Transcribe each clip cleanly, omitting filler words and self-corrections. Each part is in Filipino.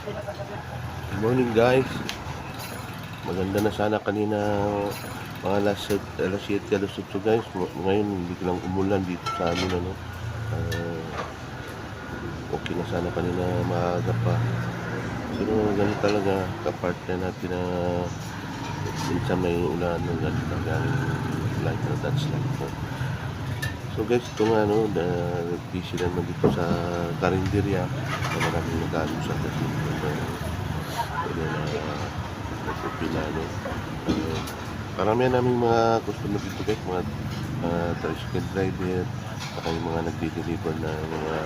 Good morning guys. Maganda na sana kanina mga alas 7, alas 8 guys. Ngayon biglang umulan dito sa amin okay na sana kanina maaga pa. Pero ganun talaga kapartner natin na minsan may ulan ganun talagang like that's like so. So guys, ito nga busy naman dito sa karinderya na maraming nag-aalusan kasi nagpupila karamihan naming mga customer dito guys, mga tricycle driver, saka yung mga nagde-deliver na mga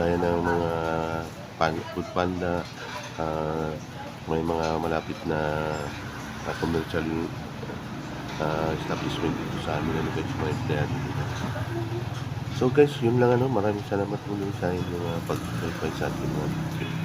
gaya ng mga food panda, may mga malapit na commercial establishment dito sa amin guys, mga empleyado dito. So guys, yun lang maraming salamat muli sa inyong pag-subscribe sa ating mga video.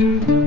Thank you.